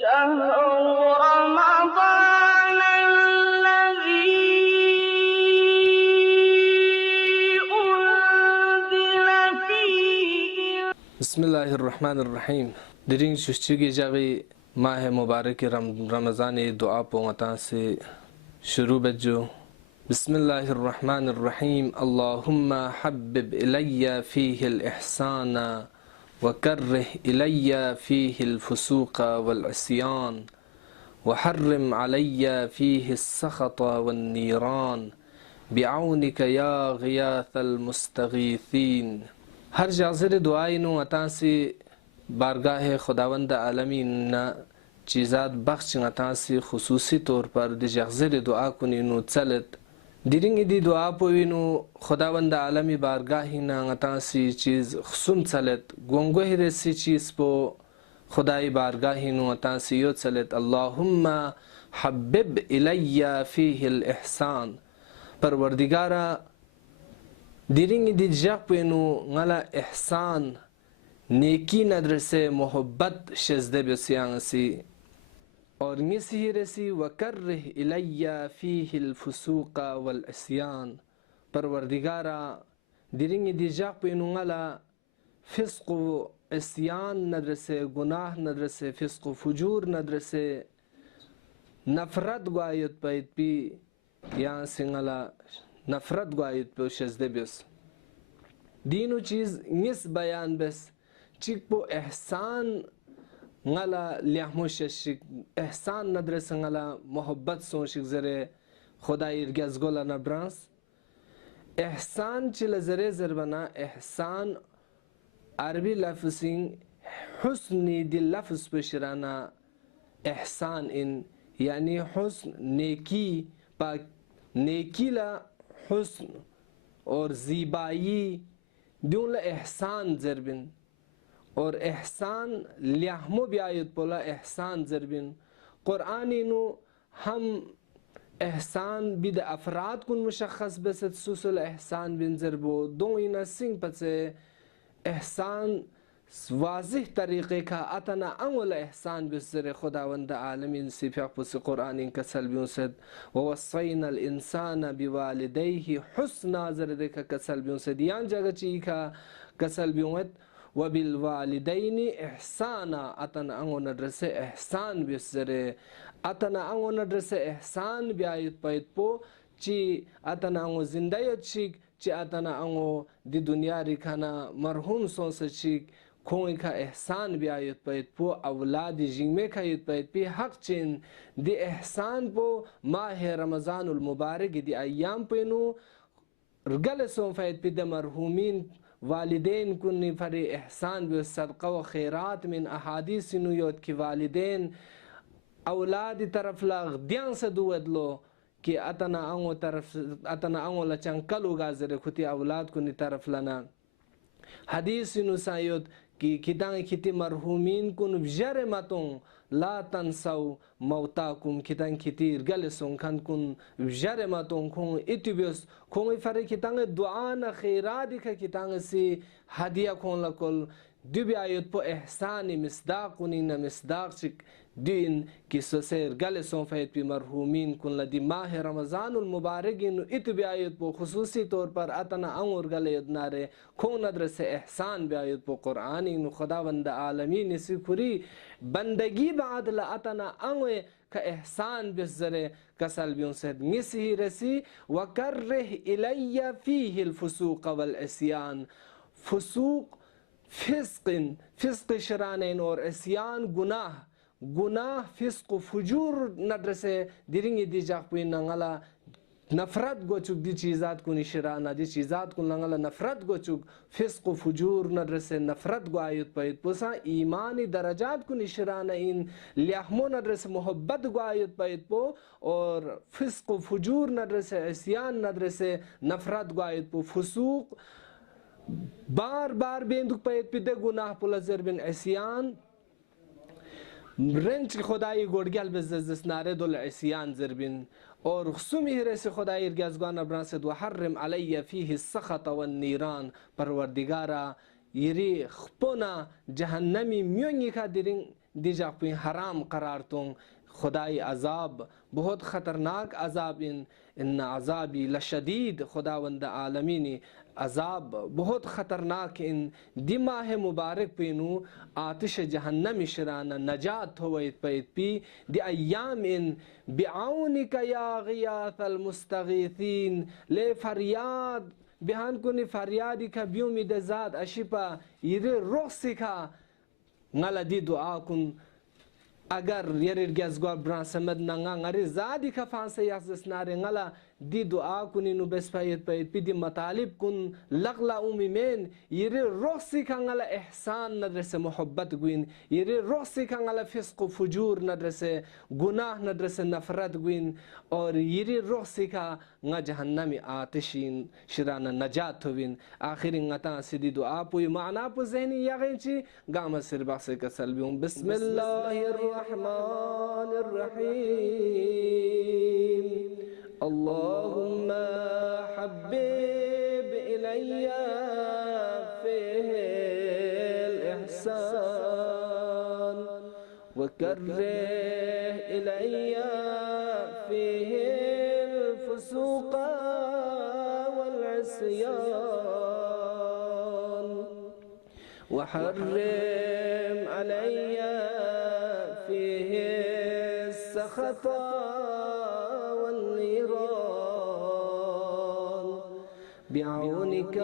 شهر رمضان الذي أنزل فيه बिस्मिल्लाहिर्रहमानिर्रहीम दिरिंग शुश्चिगी जागी माह मुबारक रमज़ान दुआ पोंगता से शुरू बज्जो बिस्मिल्लाहिर्रहमानिर्रहीम अल्लाहुम्मा हब्बिब इलय्या फीहिल इहसाना व कर्रिह इलय्या फीहिल फुसूक़ वल इस्यान व हर्रिम अलय्या फीहिस सख़त वन नीरान बिऔनिक या गियाथल मुस्तगीसीन। हर जाज़िर दुआइनो अता से बारगाह खुदावंद आलमीन न चीज़ात बख्श अता से खुसूसी तौर पर द जाज़िर दुआ कुनिनो चलत दिरिंग दी दुआ पोविनो खुदावंद आलमी बारगाही न अता से चीज़ खुसुम चलत गोंगोह रेसी चीज़ पो खुदाई बारगाही नो अता से यो चलत अल्लाहुम्मा हब्बिब इलय्या फीहिल इहसान। परवरदिगारा दिरिंग दी जग पेनो ngala ihsan नेकी नदर से मोहब्बत शजदे बसियांग सी और निसी रसी वकर्रिह इलय्या फीहिल फुसूक़ वल इस्यान। परवरदिगारा दिरिंग दी जग पेनो ngala फिस्क व इस्यान नदर से गुनाह नदर से फिस्क व फुजूर नदर से नफरत ग्वायत पैत पी यहाँ से ngala नफरत ग्वायत पे शजदे बस दीनु चीज़ निस बयान बस चिक पो एहसान ngala लियामुशिक एहसान नदर से ngala मोहब्बत सोशिक जरे खुदा इर्गज़ गोला नब्रांस एहसान चिल जरे जरबना एहसान अरबी लफ्ज़िंग हुस्नी दिल लफ्ज़ पेशराना एहसान इन यानी हुस्न नेकी पा नेकीला हुस्न और ज़ीबाई दूला एहसान ज़रबिन और एहसान लियाहमो ब्यायत पोला एहसान ज़रबिन क़ुरानी नो हम एहसान बिद अफराद कुन मुशख्खस बसत सुसल एहसान बिन ज़रबो दो इना सिंग पचे एहसान वाज़िह तरीक़े का अतना अंगुल एहसान बिसरे खुदावंद आलमीन सिफ़ाक़ पुस क़ुरानी का सल्बियों सद ववस्सैनल इंसान बिवालिदैहि हुस्ना ज़र देखा का सल्बियों सद यान जगह ची का सल्बियों वत वबिल वालिदैनि एहसाना अतना अंगो नदरसे एहसान बिसरे अतना अंगो नदरसे एहसान ब्यायत पैत पो ची अतना अंगो ज़िंदायत चिक ची अतना अंगो दी दुनिया रिखाना मरहूम सोंस चिक खोई का एहसान भी आयत पैत पो अवलाद जिम्मे का आयत पैत पी हक चिन दि एहसान पो माह रमज़ानुल मुबारक दि अय्याम पेनु रगल सों फैत पी द मरहूमीन वालिदैन कुन्नी फरी एहसान भी सदका व खैरात मिन अहादीस नुयोत की वालिदैन औलाद तरफ ला गद्यान से दुवदलो कि अतना अंगो लचंकल उगाजरे खुती औलाद कुन्नी तरफ लना हदीस नुसायोत कि कितांग किति मरहूमीन कुन वजरे मतों ला तंसाउ मौताकुम कितांग किति इरगल सोंखन कुन वजरे मतों खों इतिबियस खों इफरे कितांग दुआ न खैरात का कितांग से हदिया खों लकोल दुबी आयत पो एहसान मिसदाक कुनी न मिसदाक चिक दिन कि ससेर गले सों फैत पी मरहूमीन कुन लदी माह रमज़ानुल मुबारक इन इतबी आयत पो खुसूसी तौर पर अतना अंगुर गले यदनारे खों नदर से एहसान भी आयत पो क़ुरान इन खुदावंद आलमीन सिकुरी बंदगी बाद ला अतना अंगुए का एहसान बिसरे कसल बियों से मिसही रसी वकर्रिह इलय्या फीहिल फुसूक़ वल इस्यान। फुसूक़ फिस्क शरानैन और इस्यान गुनाह फिस्क फुजूर नदर से दिरिंगी दी जाक़ुई नंगला नफरत गोचुक दी चीज़ात को निशराना दी चीज़ात को नंगला नफरत गोचुक फिस्क फुजूर नदर से नफरत गो आयत पैत पोसा ईमानी दरजात को निशराना इन लियाहमो नदर से मोहब्बत गो आयत पैत पो और फिस्क फुजूर नदर से इस्यान नदर से नफरत गो आयत पो फुसूक बार बार बेंदुक पैत पिदे गुनाह पुला ज़रबिन इस्यान रंच खुदाई गोड़गल बेज़ नारे दुल इस्यान ज़रबिन और सुमी से खुदाई इर्गज़गान अब्रां से वहर्रिम अलय्या फीहि सख़त वन नीरान। परवरदिगारा यरी खपोना जहन्नमी म्योंगी का दिरिंग दिजा कोई हराम करार तुम खुदाई अजाब बहुत ख़तरनाक अजाब इन अजाबी लशदीद खुदावंद आलमीनी अजाब बहुत ख़तरनाक इन दिमाह मुबारक पेनू आतिश जहन्नम इशराना नजात होवैत पैत पी दि अय्याम इन बिआउनिका या गियाथल मुस्तगीथीन ले फरियाद बिहान कुनी फरियादी का ब्यूमी दजाद अशिपा इरे Rosika ngala di du'a kun agar yarir gasgor bran samad nanga ngari zadi ka fanse yaxs nare ngala di du'a kuni nu bespayet payet pidi matalib kun laqla umimen yiri rosi ka ngala ihsan nadrese muhabbat guin yiri rosi ka ngala fisq fujur nadrese gunah nadrese nafrat guin और यरी Rossi का nga जहन्नमी आतिशीन शिराना नजात हुविन आखिरी ngata सिदी दुआ पुई माना पु ज़हनी यगिंची gamma सिरबा से कसलबियों बिस्मिल्लाहिर रहमानिर रहीम अल्लाहुम्मा हब्बिब इलैया फ़ीहिल इहसान व कर्रिह इलैया فيه الفسوق والعصيان وحرم علي فيه السخط والنيران بعونك